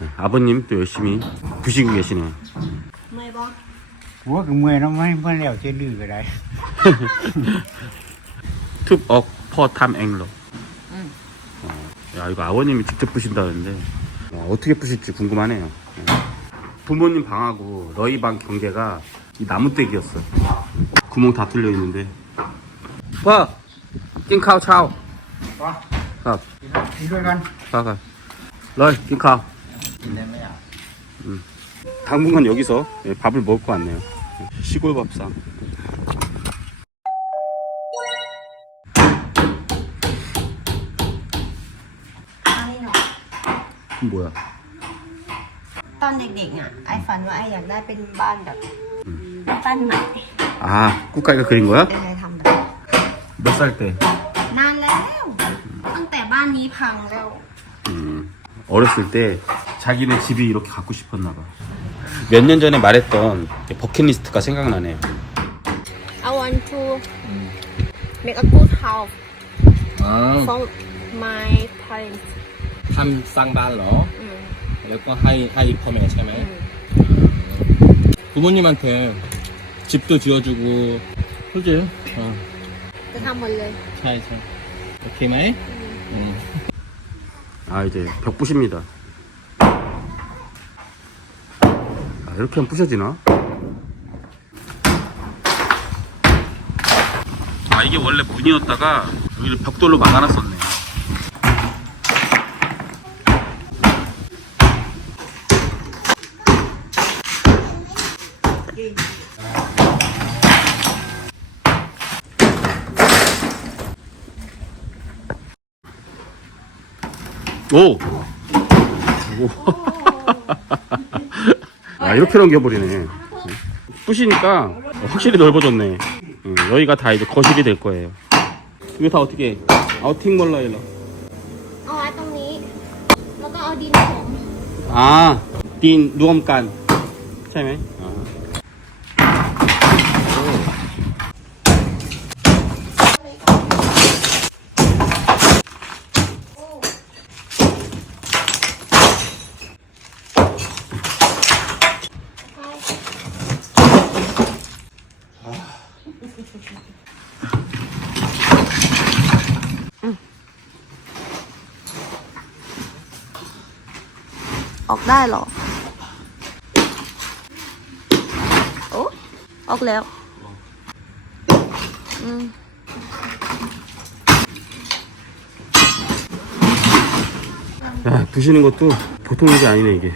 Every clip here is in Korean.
네, 아버님 또 열심히 부시고 계시네요. เมื่อยบ่ หัวกับเมื่อยเน้ำไม่เมื่อแล้วจะดื้อก็ได้ 툭억 퍼탐 앵러. 어, 야 이거 아버님이 직접 부신다는데 어, 어떻게 부실지 궁금하네요. 어. 부모님 방하고 너희 방 경계가 이 나무떼기였어. 구멍 다 뚫려 있는데. 봐, 띵카오 차오. ก็ 가, กินด้วยกัน 가, 가. 러이 띵카오. กินได้ไหมอ่ะ 당분간 여기서 예, 밥을 먹을 것 같네요. 시골 밥상. อันนี้เนาะ 뭐야? ตอนเด็กๆอ่ะ ไอฝันว่าไออยากได้เป็นบ้านแบบบ้านใหม่ 아, 꾸까이가 그린 거야? เป็นไงทำแบบ 몇 살 때? นานแล้ว ตั้งแต่บ้านนี้พังแล้ว 음, 어렸을 때 자기네 집이 이렇게 갖고 싶었나 봐. 몇 년 전에 말했던 버킷리스트가 생각나네요. I want to make a good house อ๋อ for my parents ทำสร้างบ้านเหรอ อืม แล้วก็ให้ให้พ่อแม่ใช่ไหม อืม 부모님한테 집도 지어주고 그지? 어, จะทำหมดเลย ใช่ใช่โอเคไหมอืม 아 이제 벽 부십니다. 이렇게 하면 부셔지나? 아 이게 원래 문이었다가 여기를 벽돌로 막아놨었네. 오! 오. 아, 이렇게 넘겨버리네. 부시니까 확실히 넓어졌네. 응, 여기가 다 이제 거실이 될 거예요. 이거 다 어떻게, 아우팅 몰라일러. เอาไว้ตรงนี้ แล้วก็เอาดินถม 아, 딘, 누엄간. 참에. 아. ได้เหรอ โอ้ออกแล้ว อืม 야, 부시는 것도 보통 일이 아니네, 이게.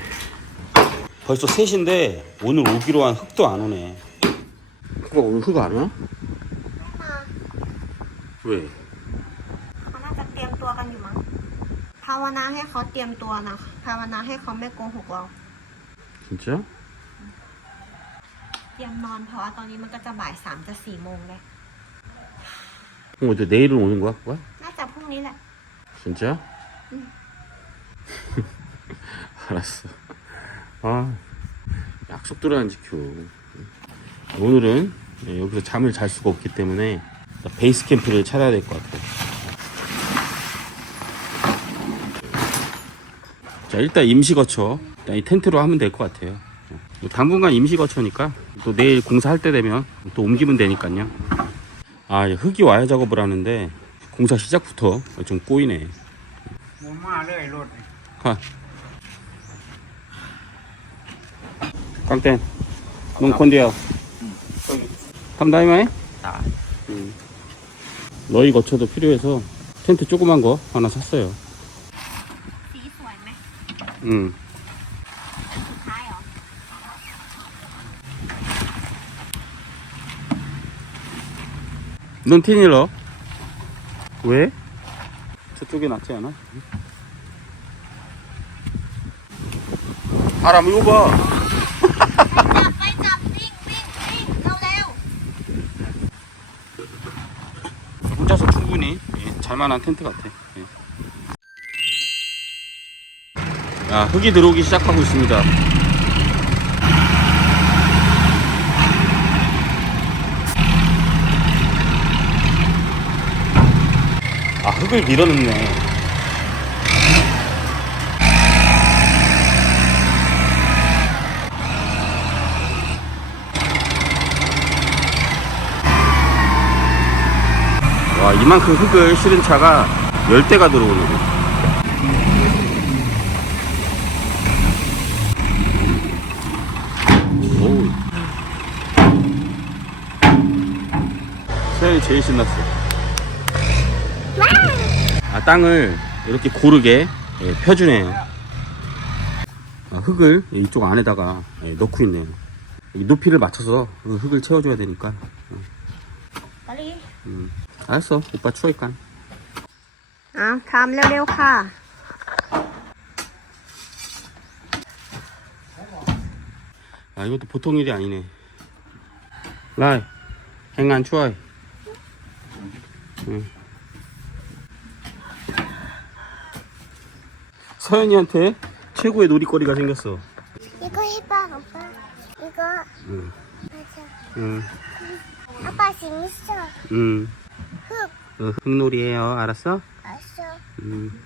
벌써 3시인데, 오늘 오기로 한 흙도 안 오네. 흙가 오늘 흙 안 와? 왜? ภาวนาให้เขาเตรียมตัวนะ ภาวนาให้เขาไม่โกหกเรา 진짜? เตรียมนอนเพราะว่าตอนนี้มันก็จะบ่ายสามจะสี่โมงเลย 그럼 어제 내일은 오는 거야, 그거? น่าจะพรุ่งนี้แหละ 진짜? 알았어. 아, 약속들을 안 지켜. 오늘은 예, 여기서 잠을 잘 수가 없기 때문에 베이스 캠프를 찾아야 될 것 같아 자 일단 임시거처. 일단 이 텐트로 하면 될 것 같아요. 뭐 당분간 임시거처니까 또 내일 공사할 때 되면 또 옮기면 되니까요. 아 예, 흙이 와야 작업을 하는데 공사 시작부터 좀 꼬이네. 깡땐 넌 콘디야 탐다이마이? 아. 음. 너희 거처도 필요해서 텐트 조그만 거 하나 샀어요. สีสวยไหม 음. สุดท้ายเหรอ 넌 티닐러? 왜? 저쪽에 낫지 않아? 아람 이거 봐. จับไปจับวิ่งวิ่งวิ่งเร็ว 혼자서 충분히 예, 잘만한 텐트 같아. 예. 아, 흙이 들어오기 시작하고 있습니다. 아, 흙을 밀어넣네. 와, 이만큼 흙을 실은 차가 열대가 들어오네요. 서현이 제일 신났어. 아, 땅을 이렇게 고르게 예, 펴주네요. 아, 흙을 이쪽 안에다가 예, 넣고 있네요. 이 높이를 맞춰서 그 흙을 채워줘야 되니까. ตอรี่ 음. 알았어. 오빠 추워니까. อ่ะทำเร็วๆค่ะ 아, 이것도 보통 일이 아니네. 라이, 행안 추워이. 응. 서연이한테 최고의 놀이거리가 생겼어. 이거 해봐 오빠 이거 응. 맞아 응, 아빠 재밌어 응. 흙 어, 흙놀이에요. 알았어? 알았어 음.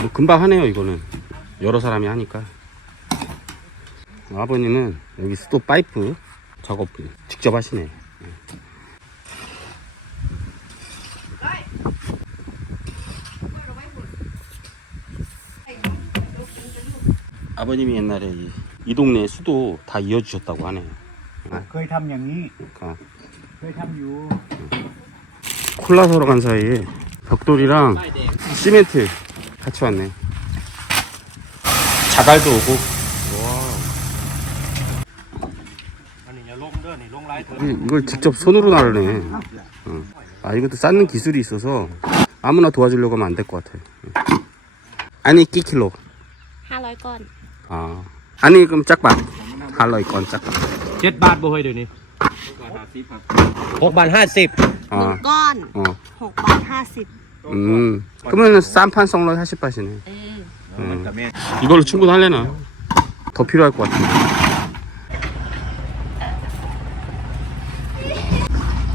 뭐 금방 하네요, 이거는. 여러 사람이 하니까. 아버님은 여기 수도 파이프 작업 직접 하시네. 아버님이 옛날에 이, 이 동네 수도 다 이어주셨다고 하네요. เคยทำอย่างนี้ 그러니까 เคยทำอยู่ 콜라 사러 간 사이에 벽돌이랑 시멘트 같이 왔네. 자갈도 오고. 이- 이걸 직접 손으로 나르네. 어. 아 이것도 쌓는 기술이 있어서 아무나 도와주려고 하면 안 될 것 같아. 아니 끼킬로. 500ก้อน 아 아니 그럼 짝반. 할러 이건 짝반. เจ็ดบาทบ่เฮ้ยเดี๋ยวนี้หกบาทห้าสิบ หนึ่ง 아 ก้อน 어. หกบาทห้าสิบ 음. 그러면 쌈판 성로 하실 바시네. เออ 음. 이걸로 충분하려나? 더 필요할 것 같은데.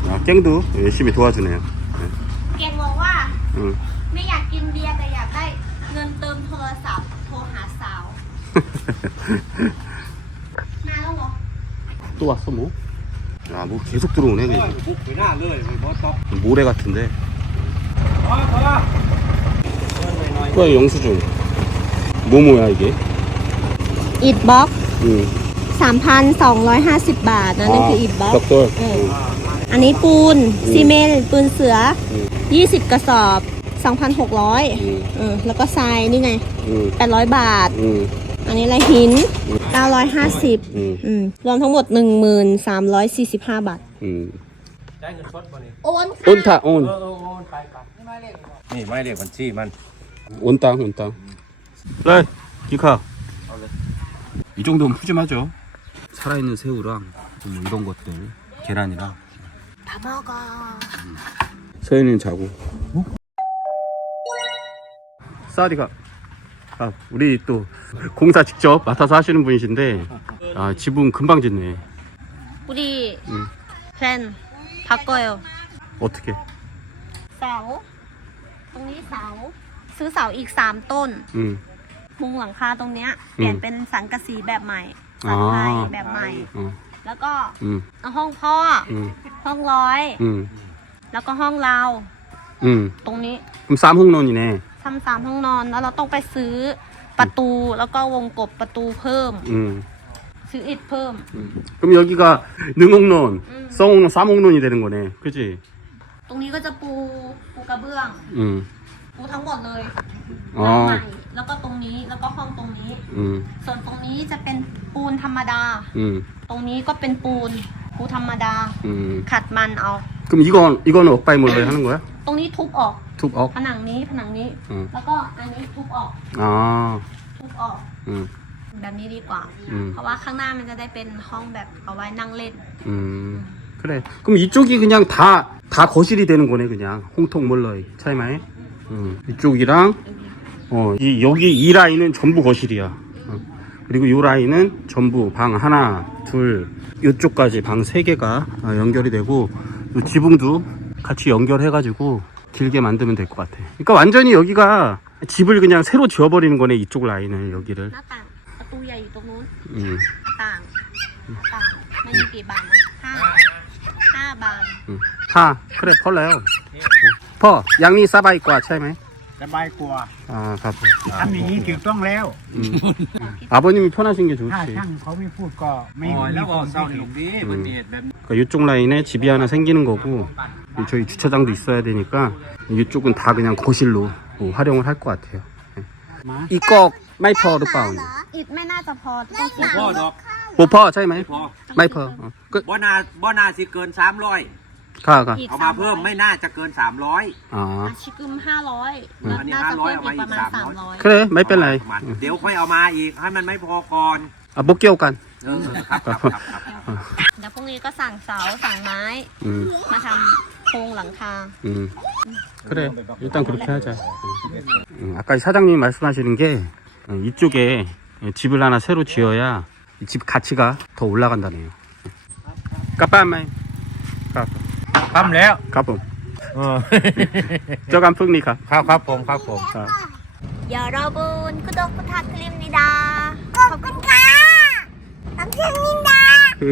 아, 깽도 열심히 도와주네요. เก่งบอกว่า 응. มาแล้วเหรอ 또 왔어 뭐? 아, 뭐 계속 들어오네 그냥. บุกไปหน้าเลยบอสต๊อก 모래 같은데. พอพอ 뭐야 영수증. 뭐뭐야 이게? อิดบ็อก 응. 3,250 บาทนะนั่นคืออิดบ็อก 벽돌. 응. 응. อันนี้ปูน ซีเมนต์ปืนเสือ อืม 20 กระสอบ 2,600 응. เออแล้วก็ทรายนี่ไง 응. 800 บาท 응. อันนี้อะไรหิน 950 응. อืมรวมทั้งหมด 1345 บาท 응. ได้เงินสดบ่นี่ โอนค่ะ 온타 온. เออเออโอนไปก่อนนี่ไม่เรียกบัญชีมัน 온땅 온땅. 라이 기카. 이 정도면 푸짐하죠. 살아있는 새우랑 뭐 이런 것들 계란이랑. 다 먹어. 서현이는 자고. 사디가. 아 우리 또 공사 직접 맡아서 하시는 분이신데 아 집은 금방 짓네. 우리 응. 플랜 바꿔요. 어떻게? เสา ตรงนี้เสา ซื้อเสาอีก 3 ต้น 응. มุงหลังคาตรงเนี้ย เปลี่ยนเป็นสังกะสีแบบใหม่ สันไทยแบบใหม่ 어. แล้วก็ 응. เอาห้องพ่อ 응. ห้องร้อย 응. แล้วก็ห้องเรา 응. ตรงนี้ 그럼 쌈홍론이네. ทำสามห้องนอน แล้วเราต้องไปซื้อประตู แล้วก็วงกบประตูเพิ่ม 응. ซื้ออิฐเพิ่ม 응. 그럼 여기가 능홍론, 응. 썩홍론, 쌈홍론이 되는 거네. 그지? ตรงนี้ก็จะปูปูกระเบื้อง 응. ปูทั้งหมดเลย อ๋อ แล้วใหม่แล้วก็ตรงนี้ แล้วก็ห้องตรงนี้ 응. ส่วนตรงนี้จะเป็นปูนธรรมดา 응. ตรงนี้ก็เป็นปูน ปูธรรมดา 응. ขัดมันเอา 그럼 이건 이거는 억바이몰로 하는 거야? ตรงนี้ทุบออก 툭 억. ผนังนี้ผนังนี้ 응. แล้วก็อันนี้ทุบออก 아. ทุบออก 응. แบบนี้ดีกว่า 응. เพราะว่าข้างหน้ามันจะได้เป็นห้องแบบเอาไว้นั่งเล่น 음. 그래. 그럼 이쪽이 그냥 다, 다 거실이 되는 거네, 그냥. 홍통몰러이. 차이마에? 응. 이쪽이랑, 어, 이, 여기 이 라인은 전부 거실이야. 어. 그리고 이 라인은 전부 방 하나, 둘, 이쪽까지 방 세 개가 어, 연결이 되고, 요 지붕도 같이 연결해가지고 길게 만들면 될 것 같아. 그러니까 완전히 여기가 집을 그냥 새로 지어버리는 거네, 이쪽 라인을, 여기를. หน้าต่างประตูใหญ่อยู่ตรงนู้น 음. หน้าต่างหน้าต่างไม่มีกี่บานนะห้าห้าบาน 응. 하, 그래, 펄러요. 응. พ่อยังนี่สบายกว่าใช่ไหม สบายกว่า อ่าครับผม ทำอย่างนี้ถูกต้องแล้ว 음. 아버님이 편하신 게 ถ้า 좋지 ช่างเขาไม่พูดก็ไม่ โอ้ย มี แล้ว ค ก็ วาม เศร้า คิด หนุ เห็ ก น ดีมันมีเหตุแบบ 그러니까 이쪽 라인에 집이 하나 생기는 거고 저희 주차장도 있어야 되니까 이쪽은 다 그냥 거실로 뭐 활용을 할 것 같아요. 네. มา 이거 마이퍼 루파운 อิดไม่น่าจะพอต้องคิด พ่อดอก 모퍼 차이 마이 พอ 마이퍼 어. 끝 บ่นาบ่นาสิเกิน 300 가 가. อี ก เอามาเพิ่มไม่น่าจะเกิน 300 아 ชิกึมห้าร้อย อืม น่าจะเพิ่มอีกประมาณสามร้อย 그래 마이 뺄라이 ประมาณเดี๋ยวค่อยเอามาอีก ให้มันไม่พอก่อน 아못 끼워간 เออครับครับครับครับ เดี๋ยวพรุ่งนี้ก็สั่งเสาสั่งไม้ 음, มาทำโครงหลังคา 음. 그래 일단 그렇게 하자 음, 아까 사장님이 말씀하시는 게 어, 이쪽에 집을 하나 새로 지어야 이 집 가치가 더 올라간다네요 까빠마이 가 ทำแล้ว 가봄 เออ 저간 풍리가 ครับครับผมครับผม 가. 여러분 구독 부탁드립니다. 고맙습니다. 감사합니다. 그